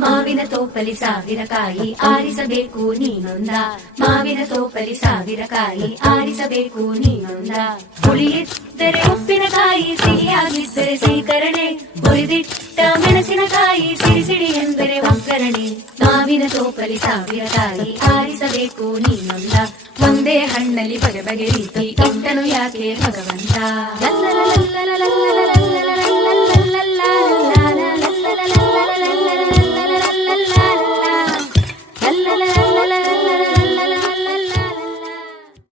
ಮಾವಿನ ತೋಪಲಿ ಸಾವಿರ ಕಾಯಿ ಆರಿಸಬೇಕು ನೀನೊಂದ, ಮಾವಿನ ತೋಪಲಿ ಸಾವಿರ ಕಾಯಿ ಆರಿಸಬೇಕು ನೀನೊಂದ. ಹುಳಿಯಿದ್ದರೆ ಉಪ್ಪಿನಕಾಯಿ, ಸಿಹಿಯಾಗಿದ್ದರೆ ಸೀಕರಣೆ, ಹುರಿದಿಟ್ಟ ಮೆಣಸಿನಕಾಯಿ, ಸಿಡಿ ಸಿಡಿ ಎಂದರೆ ಒಗ್ಗರಣೆ. ಮಾವಿನ ತೋಪಲಿ ಸಾವಿರ ಕಾಯಿ ಆರಿಸಬೇಕು ನೀನೊಂದ, ಒಂದೇ ಹಣ್ಣಲ್ಲಿ ಬಗೆ ಬಗೆ ರೀತಿ ಇಟ್ಟನು ಯಾಕೆ ಭಗವಂತ. ಲಲ್ಲ